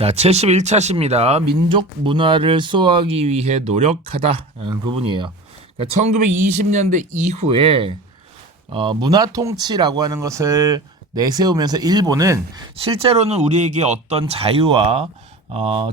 자, 71차시입니다. 민족 문화를 수호하기 위해 노력하다라는 부분이에요. 그러니까 1920년대 이후에 문화 통치라고 하는 것을 내세우면서 일본은 실제로는 우리에게 어떤 자유와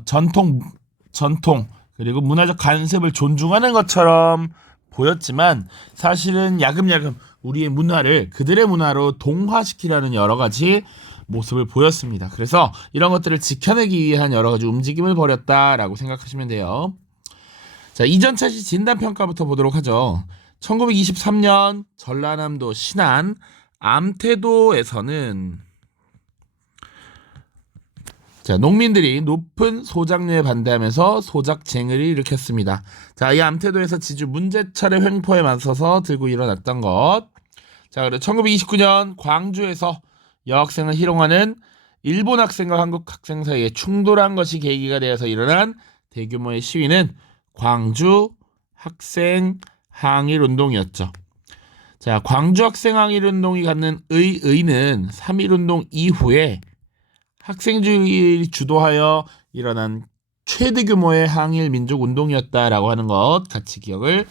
전통 그리고 문화적 관습을 존중하는 것처럼 보였지만 사실은 야금야금 우리의 문화를 그들의 문화로 동화시키려는 여러 가지 모습을 보였습니다. 그래서 이런 것들을 지켜내기 위한 여러 가지 움직임을 벌였다라고 생각하시면 돼요. 자, 이전차시 진단평가부터 보도록 하죠. 1923년 전라남도 신안 암태도에서는 자, 농민들이 높은 소작료에 반대하면서 소작쟁을 일으켰습니다. 자, 이 암태도에서 지주 문제철의 횡포에 맞서서 들고 일어났던 것. 자, 그리고 1929년 광주에서 여학생을 희롱하는 일본 학생과 한국 학생 사이에 충돌한 것이 계기가 되어서 일어난 대규모의 시위는 광주 학생 항일 운동이었죠. 자, 광주 학생 항일 운동이 갖는 의의는 3.1 운동 이후에 학생주의를 주도하여 일어난 최대 규모의 항일 민족 운동이었다라고 하는 것 같이 기억을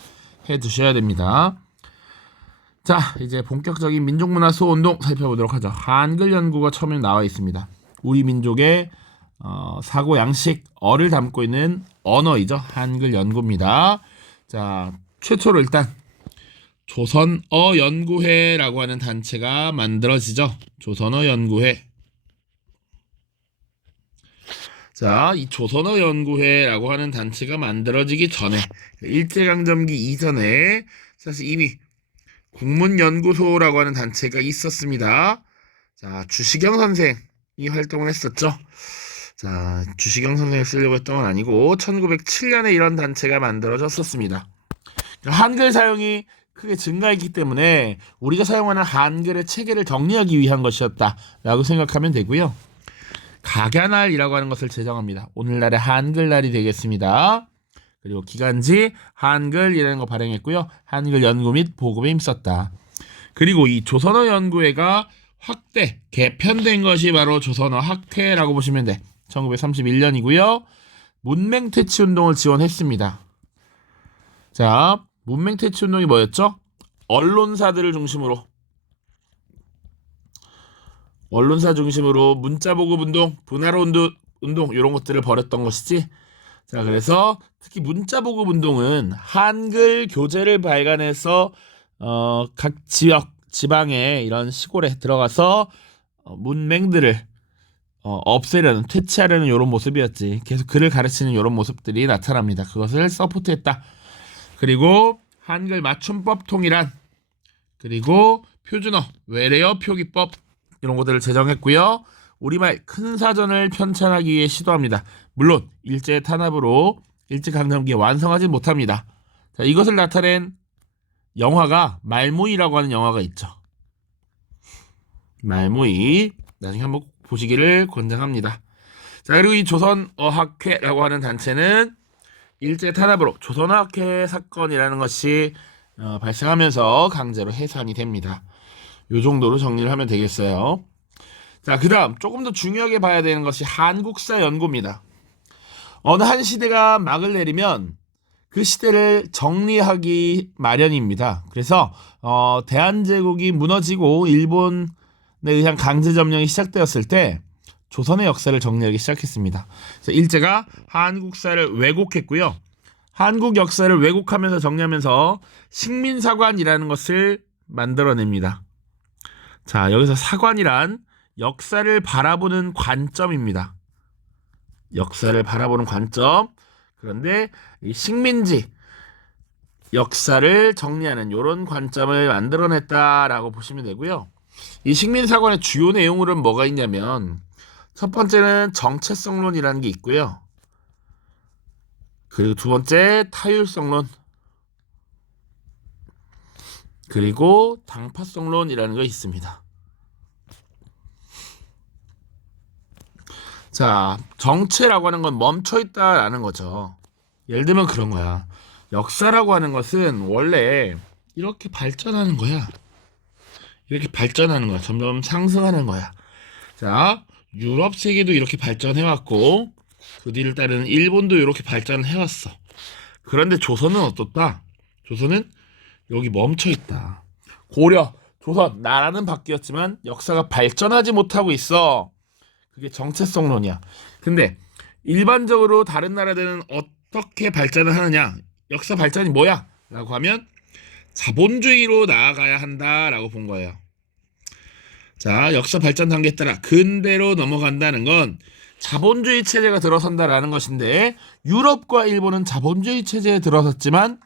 해 두셔야 됩니다. 자, 이제 본격적인 민족문화 수호운동 살펴보도록 하죠. 한글 연구가 처음에 나와 있습니다. 우리 민족의 사고 양식어를 담고 있는 언어이죠. 한글 연구입니다. 자, 최초로 일단 조선어 연구회라고 하는 단체가 만들어지죠. 조선어 연구회. 자, 이 조선어 연구회라고 하는 단체가 만들어지기 전에 일제강점기 이전에 사실 이미 국문연구소라고 하는 단체가 있었습니다. 자, 주시경 선생이 활동을 했었죠. 자, 주시경 선생을 쓰려고 했던 건 아니고 1907년에 이런 단체가 만들어졌었습니다. 한글 사용이 크게 증가했기 때문에 우리가 사용하는 한글의 체계를 정리하기 위한 것이었다라고 생각하면 되고요. 각야날이라고 하는 것을 제정합니다. 오늘날의 한글날이 되겠습니다. 그리고 기간지 한글이라는 거 발행했고요. 한글 연구 및 보급에 힘썼다. 그리고 이 조선어 연구회가 확대, 개편된 것이 바로 조선어 학회라고 보시면 돼. 1931년이고요. 문맹퇴치 운동을 지원했습니다. 자, 문맹퇴치 운동이 뭐였죠? 언론사들을 중심으로 언론사 중심으로 문자보급 운동, 분할어 운동 이런 것들을 벌였던 것이지. 자, 그래서 특히 문자보급 운동은 한글 교재를 발간해서 각 지방에 이런 시골에 들어가서 문맹들을 없애려는, 퇴치하려는 이런 모습이었지. 계속 글을 가르치는 이런 모습들이 나타납니다. 그것을 서포트했다. 그리고 한글 맞춤법 통일안, 그리고 표준어, 외래어 표기법 이런 것들을 제정했고요. 우리말 큰 사전을 편찬하기 위해 시도합니다. 물론 일제 탄압으로 일제강점기에 완성하지 못합니다. 자, 이것을 나타낸 영화가 말모이라고 하는 영화가 있죠. 말모이 나중에 한번 보시기를 권장합니다. 자, 그리고 이 조선어학회라고 하는 단체는 일제 탄압으로 조선어학회 사건이라는 것이 발생하면서 강제로 해산이 됩니다. 요 정도로 정리를 하면 되겠어요. 자, 그 다음 조금 더 중요하게 봐야 되는 것이 한국사 연구입니다. 어느 한 시대가 막을 내리면 그 시대를 정리하기 마련입니다. 그래서 대한제국이 무너지고 일본에 의한 강제 점령이 시작되었을 때 조선의 역사를 정리하기 시작했습니다. 그래서 일제가 한국사를 왜곡했고요. 한국 역사를 왜곡하면서 정리하면서 식민사관이라는 것을 만들어냅니다. 자, 여기서 사관이란 역사를 바라보는 관점입니다. 역사를 바라보는 관점. 그런데 이 식민지 역사를 정리하는 이런 관점을 만들어냈다라고 보시면 되고요. 이 식민사관의 주요 내용으로는 뭐가 있냐면 첫 번째는 정체성론이라는 게 있고요. 그리고 두 번째 타율성론, 그리고 당파성론이라는 거 있습니다. 자, 정체라고 하는 건 멈춰있다라는 거죠. 예를 들면 그런 거야. 역사라고 하는 것은 원래 이렇게 발전하는 거야. 이렇게 발전하는 거야. 점점 상승하는 거야. 자, 유럽 세계도 이렇게 발전해왔고 그 뒤를 따르는 일본도 이렇게 발전해왔어. 그런데 조선은 어떻다? 조선은 여기 멈춰있다. 고려, 조선, 나라는 바뀌었지만 역사가 발전하지 못하고 있어. 그게 정체성론이야. 근데 일반적으로 다른 나라들은 어떻게 발전을 하느냐? 역사 발전이 뭐야? 라고 하면 자본주의로 나아가야 한다라고 본 거예요. 자, 역사 발전 단계에 따라 근대로 넘어간다는 건 자본주의 체제가 들어선다라는 것인데 유럽과 일본은 자본주의 체제에 들어섰지만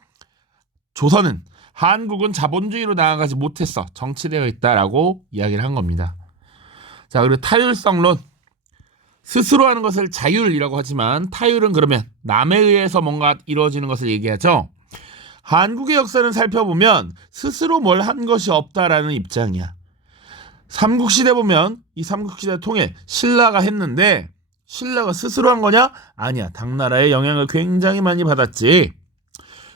조선은 한국은 자본주의로 나아가지 못했어. 정치되어 있다라고 이야기를 한 겁니다. 자, 그리고 타율성론. 스스로 하는 것을 자율이라고 하지만 타율은 그러면 남에 의해서 뭔가 이루어지는 것을 얘기하죠. 한국의 역사를 살펴보면 스스로 뭘 한 것이 없다라는 입장이야. 삼국시대 보면 이 삼국시대 통해 신라가 했는데 신라가 스스로 한 거냐? 아니야. 당나라의 영향을 굉장히 많이 받았지.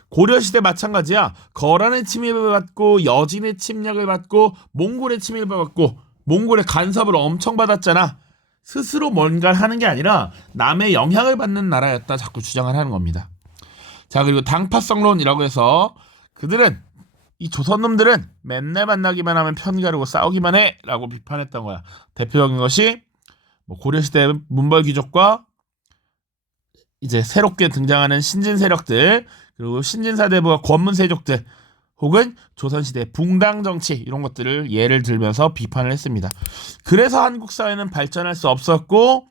고려시대 마찬가지야. 거란의 침입을 받고 여진의 침략을 받고 몽골의 침입을 받고 몽골의 간섭을 엄청 받았잖아. 스스로 뭔가를 하는 게 아니라 남의 영향을 받는 나라였다 자꾸 주장을 하는 겁니다. 자, 그리고 당파성론이라고 해서 그들은 이 조선놈들은 맨날 만나기만 하면 편가르고 싸우기만 해 라고 비판했던 거야. 대표적인 것이 고려시대 문벌귀족과 이제 새롭게 등장하는 신진 세력들, 그리고 신진사대부와 권문세족들, 혹은 조선시대 붕당정치 이런 것들을 예를 들면서 비판을 했습니다. 그래서 한국 사회는 발전할 수 없었고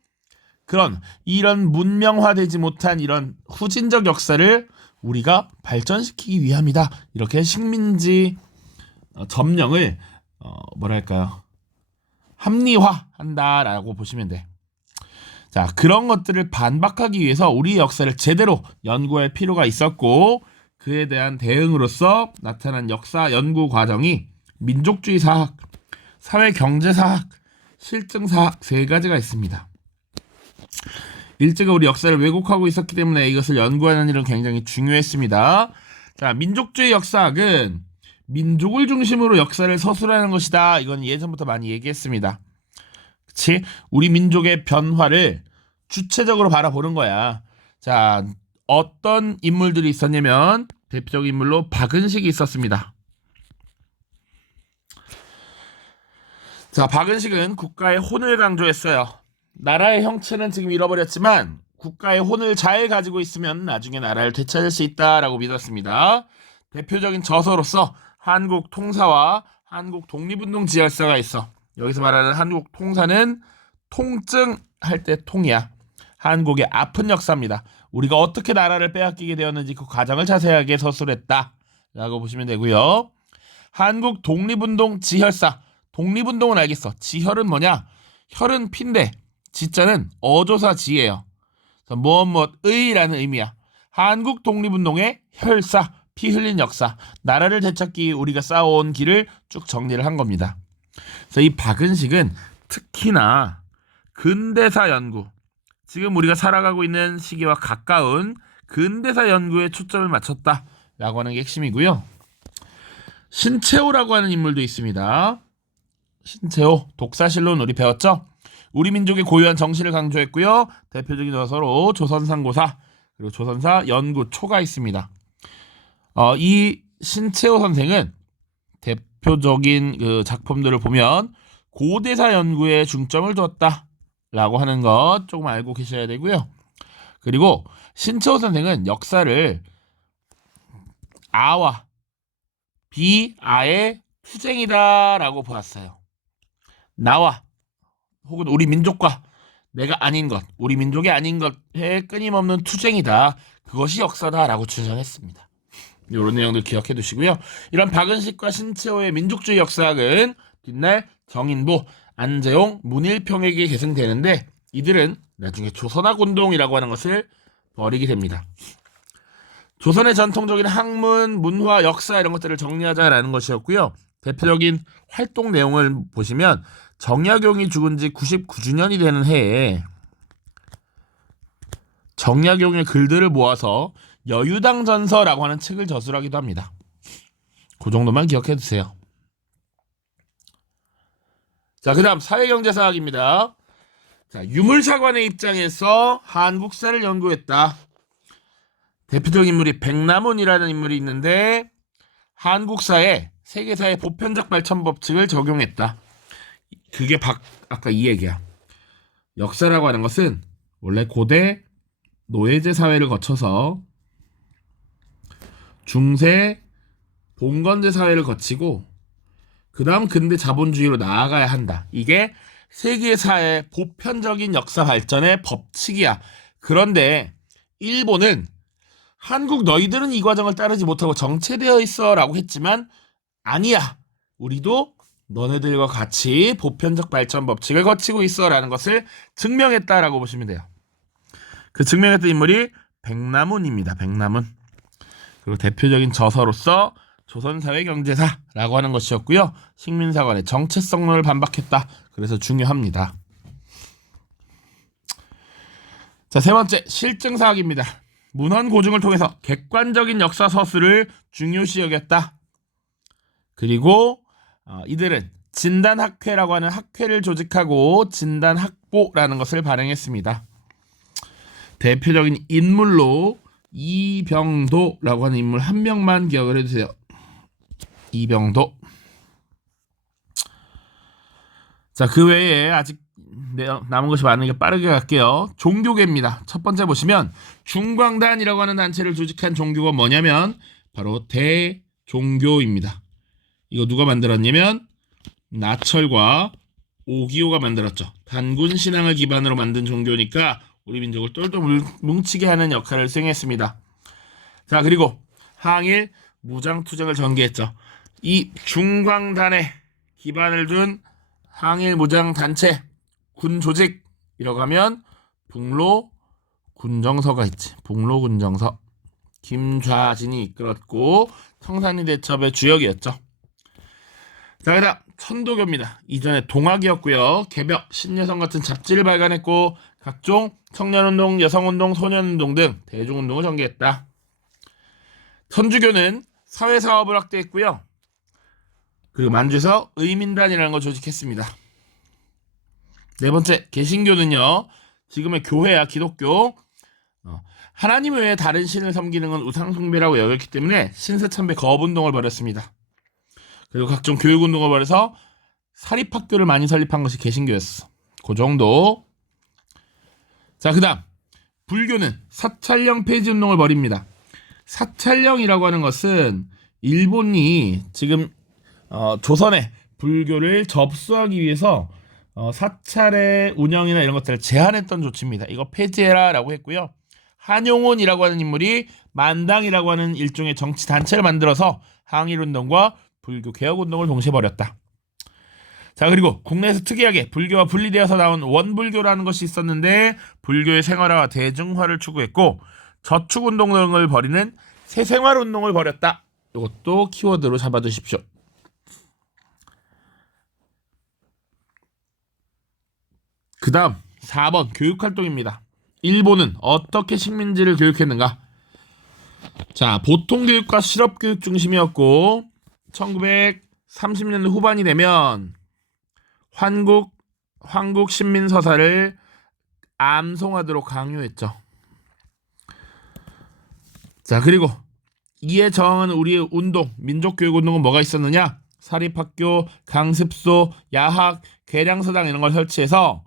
이런 문명화되지 못한 이런 후진적 역사를 우리가 발전시키기 위함이다. 이렇게 식민지 점령을 합리화한다라고 보시면 돼. 자, 그런 것들을 반박하기 위해서 우리 역사를 제대로 연구할 필요가 있었고 그에 대한 대응으로서 나타난 역사 연구 과정이 민족주의 사학, 사회경제사학, 실증사학 세 가지가 있습니다. 일제가 우리 역사를 왜곡하고 있었기 때문에 이것을 연구하는 일은 굉장히 중요했습니다. 자, 민족주의 역사학은 민족을 중심으로 역사를 서술하는 것이다. 이건 예전부터 많이 얘기했습니다. 그치? 우리 민족의 변화를 주체적으로 바라보는 거야. 자, 어떤 인물들이 있었냐면 대표적인 인물로 박은식이 있었습니다. 자, 박은식은 국가의 혼을 강조했어요. 나라의 형체는 지금 잃어버렸지만 국가의 혼을 잘 가지고 있으면 나중에 나라를 되찾을 수 있다라고 믿었습니다. 대표적인 저서로서 한국 통사와 한국 독립운동 지열서가 있어. 여기서 말하는 한국 통사는 통증할 때 통이야. 한국의 아픈 역사입니다. 우리가 어떻게 나라를 빼앗기게 되었는지 그 과정을 자세하게 서술했다라고 보시면 되고요. 한국 독립운동 지혈사. 독립운동은 알겠어. 지혈은 뭐냐? 혈은 피인데 지자는 어조사 지예요. 무엇무엇의라는 의미야. 한국 독립운동의 혈사, 피 흘린 역사, 나라를 되찾기 우리가 쌓아온 길을 쭉 정리를 한 겁니다. 그래서 이 박은식은 특히나 근대사 연구, 지금 우리가 살아가고 있는 시기와 가까운 근대사 연구에 초점을 맞췄다라고 하는 게 핵심이고요. 신채호라고 하는 인물도 있습니다. 신채호, 독사실론 우리 배웠죠? 우리 민족의 고유한 정신을 강조했고요. 대표적인 저서로 조선상고사, 그리고 조선사 연구초가 있습니다. 이 신채호 선생은 대표적인 그 작품들을 보면 고대사 연구에 중점을 두었다라고 하는 것 조금 알고 계셔야 되고요. 그리고 신채호 선생은 역사를 아와 비아의 투쟁이다라고 보았어요. 나와 혹은 우리 민족과 내가 아닌 것, 우리 민족이 아닌 것에 끊임없는 투쟁이다. 그것이 역사다라고 주장했습니다. 이런 내용들 기억해 두시고요. 이런 박은식과 신채호의 민족주의 역사학은 뒷날 정인보, 안재홍, 문일평에게 계승되는데 이들은 나중에 조선학 운동이라고 하는 것을 벌이게 됩니다. 조선의 전통적인 학문, 문화, 역사 이런 것들을 정리하자라는 것이었고요. 대표적인 활동 내용을 보시면 정약용이 죽은 지 99주년이 되는 해에 정약용의 글들을 모아서 여유당 전서라고 하는 책을 저술하기도 합니다. 그 정도만 기억해 두세요. 자, 그 다음 사회경제사학입니다. 자, 유물사관의 입장에서 한국사를 연구했다. 대표적인 인물이 백남훈이라는 인물이 있는데 한국사에 세계사의 보편적 발전 법칙을 적용했다. 그게 아까 이 얘기야. 역사라고 하는 것은 원래 고대 노예제 사회를 거쳐서 중세 봉건제 사회를 거치고 그 다음 근대 자본주의로 나아가야 한다. 이게 세계사의 보편적인 역사 발전의 법칙이야. 그런데 일본은 한국 너희들은 이 과정을 따르지 못하고 정체되어 있어 라고 했지만 아니야. 우리도 너네들과 같이 보편적 발전 법칙을 거치고 있어 라는 것을 증명했다라고 보시면 돼요. 그 증명했던 인물이 백남훈입니다. 백남훈. 그리고 대표적인 저서로서 조선사회 경제사라고 하는 것이었고요. 식민사관의 정체성론을 반박했다. 그래서 중요합니다. 자, 세 번째 실증사학입니다. 문헌 고증을 통해서 객관적인 역사 서술을 중요시 여겼다. 그리고 이들은 진단학회라고 하는 학회를 조직하고 진단학보라는 것을 발행했습니다. 대표적인 인물로 이병도라고 하는 인물 한 명만 기억을 해주세요. 이병도. 자, 그 외에 아직 남은 것이 많으니까 빠르게 갈게요. 종교계입니다. 첫 번째 보시면 중광단이라고 하는 단체를 조직한 종교가 뭐냐면 바로 대종교입니다. 이거 누가 만들었냐면 나철과 오기오가 만들었죠. 단군 신앙을 기반으로 만든 종교니까 우리 민족을 똘똘 뭉치게 하는 역할을 수행했습니다. 자, 그리고 항일 무장투쟁을 전개했죠. 이 중광단에 기반을 둔 항일 무장단체 군조직이라고 하면 북로 군정서가 있지. 북로 군정서. 김좌진이 이끌었고 청산리 대첩의 주역이었죠. 자, 그다음 천도교입니다. 이전에 동학이었고요. 개벽, 신여성 같은 잡지를 발간했고 각종 청년운동, 여성운동, 소년운동 등 대중운동을 전개했다. 천주교는 사회사업을 확대했고요. 그리고 만주에서 의민단이라는 걸 조직했습니다. 네 번째 개신교는요. 지금의 교회야 기독교. 하나님 외에 다른 신을 섬기는 건 우상숭배라고 여겼기 때문에 신사참배 거업운동을 벌였습니다. 그리고 각종 교육운동을 벌여서 사립학교를 많이 설립한 것이 개신교였어. 그 정도. 자, 그 다음 불교는 사찰령 폐지운동을 벌입니다. 사찰령이라고 하는 것은 일본이 지금 조선에 불교를 접수하기 위해서 사찰의 운영이나 이런 것들을 제한했던 조치입니다. 이거 폐지해라 라고 했고요. 한용운이라고 하는 인물이 만당이라고 하는 일종의 정치 단체를 만들어서 항일운동과 불교 개혁운동을 동시에 벌였다. 자, 그리고 국내에서 특이하게 불교와 분리되어서 나온 원불교라는 것이 있었는데 불교의 생활화와 대중화를 추구했고 저축운동 등을 벌이는 새생활운동을 벌였다. 이것도 키워드로 잡아두십시오. 그 다음 4번 교육활동입니다. 일본은 어떻게 식민지를 교육했는가? 자, 보통교육과 실업교육 중심이었고 1930년대 후반이 되면 황국 신민서사를 암송하도록 강요했죠. 자, 그리고 이에 저항하는 우리의 운동, 민족교육운동은 뭐가 있었느냐? 사립학교, 강습소, 야학, 계량서당 이런 걸 설치해서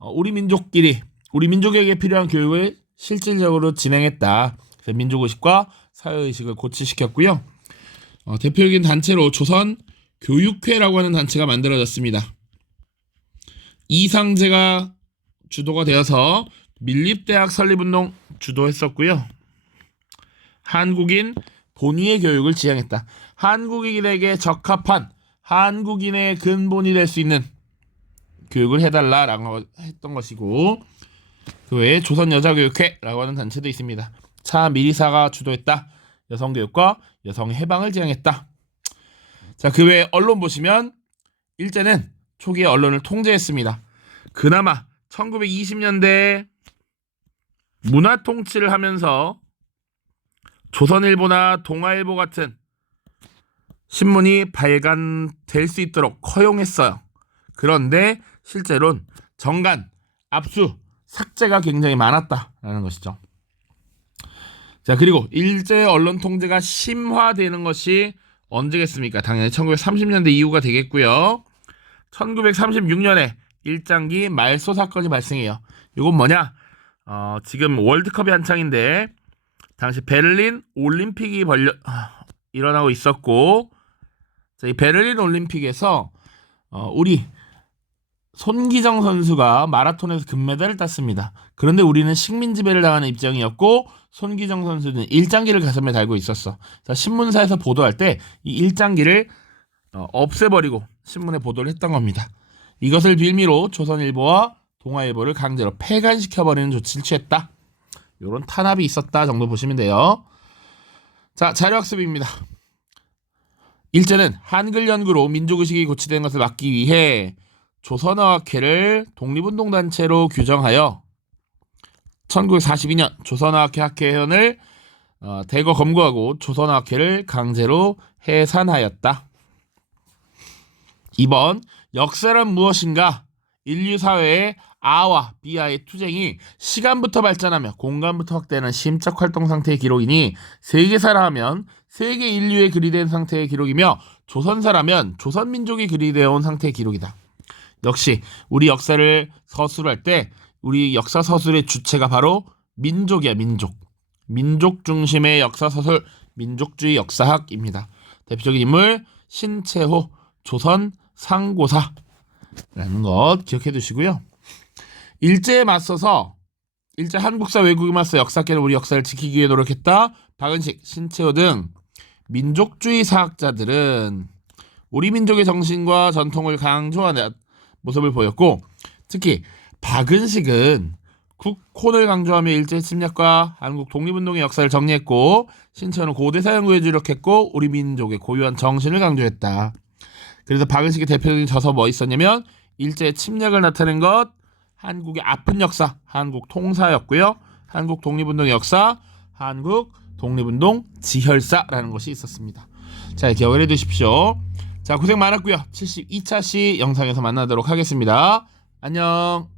우리 민족끼리, 우리 민족에게 필요한 교육을 실질적으로 진행했다. 그래서 민족의식과 사회의식을 고취시켰고요. 대표적인 단체로 조선 교육회라고 하는 단체가 만들어졌습니다. 이상제가 주도가 되어서 밀립대학 설립운동 주도했었고요. 한국인 본위의 교육을 지향했다. 한국인에게 적합한 한국인의 근본이 될 수 있는 교육을 해달라라고 했던 것이고 그 외에 조선여자교육회라고 하는 단체도 있습니다. 차미리사가 주도했다. 여성교육과 여성 해방을 지향했다. 자, 그 외에 언론 보시면 일제는 초기에 언론을 통제했습니다. 그나마 1920년대에 문화 통치를 하면서 조선일보나 동아일보 같은 신문이 발간될 수 있도록 허용했어요. 그런데 실제로는 정간, 압수, 삭제가 굉장히 많았다라는 것이죠. 자, 그리고 일제 언론 통제가 심화되는 것이 언제겠습니까? 당연히 1930년대 이후가 되겠고요. 1936년에 일장기 말소 사건이 발생해요. 이건 뭐냐? 지금 월드컵이 한창인데 당시 베를린 올림픽이 일어나고 있었고, 자, 이 베를린 올림픽에서 우리 손기정 선수가 마라톤에서 금메달을 땄습니다. 그런데 우리는 식민 지배를 당하는 입장이었고 손기정 선수는 일장기를 가슴에 달고 있었어. 자, 신문사에서 보도할 때 이 일장기를 없애버리고 신문에 보도를 했던 겁니다. 이것을 빌미로 조선일보와 동아일보를 강제로 폐간시켜버리는 조치를 취했다. 이런 탄압이 있었다 정도 보시면 돼요. 자, 자료학습입니다. 일제는 한글 연구로 민족의식이 고취된 것을 막기 위해 조선어학회를 독립운동단체로 규정하여 1942년 조선어학회 학회회원을 대거 검거하고 조선어학회를 강제로 해산하였다. 2번, 역사란 무엇인가? 인류 사회의 아와 비아의 투쟁이 시간부터 발전하며 공간부터 확대하는 심적 활동 상태의 기록이니 세계사라 하면 세계 인류의 그리된 상태의 기록이며 조선사라면 조선민족이 그리되어 온 상태의 기록이다. 역시 우리 역사를 서술할 때 우리 역사 서술의 주체가 바로 민족이야. 민족 중심의 역사 서술, 민족주의 역사학입니다. 대표적인 인물 신채호 조선 상고사라는 것 기억해 두시고요. 일제에 맞서서 일제 한국사 외국에 맞서 역사계는 우리 역사를 지키기 위해 노력했다. 박은식, 신채호 등 민족주의 사학자들은 우리 민족의 정신과 전통을 강조하는 모습을 보였고, 특히 박은식은 국혼을 강조하며 일제 침략과 한국 독립운동의 역사를 정리했고, 신채호는 고대사 연구에 주력했고 우리 민족의 고유한 정신을 강조했다. 그래서 박은식의 대표적인 저서 뭐 있었냐면 일제 침략을 나타낸 것, 한국의 아픈 역사, 한국 통사였고요. 한국 독립운동의 역사, 한국 독립운동 지혈사라는 것이 있었습니다. 자, 기억을 해두십시오. 자, 고생 많았고요. 72차 시 영상에서 만나도록 하겠습니다. 안녕.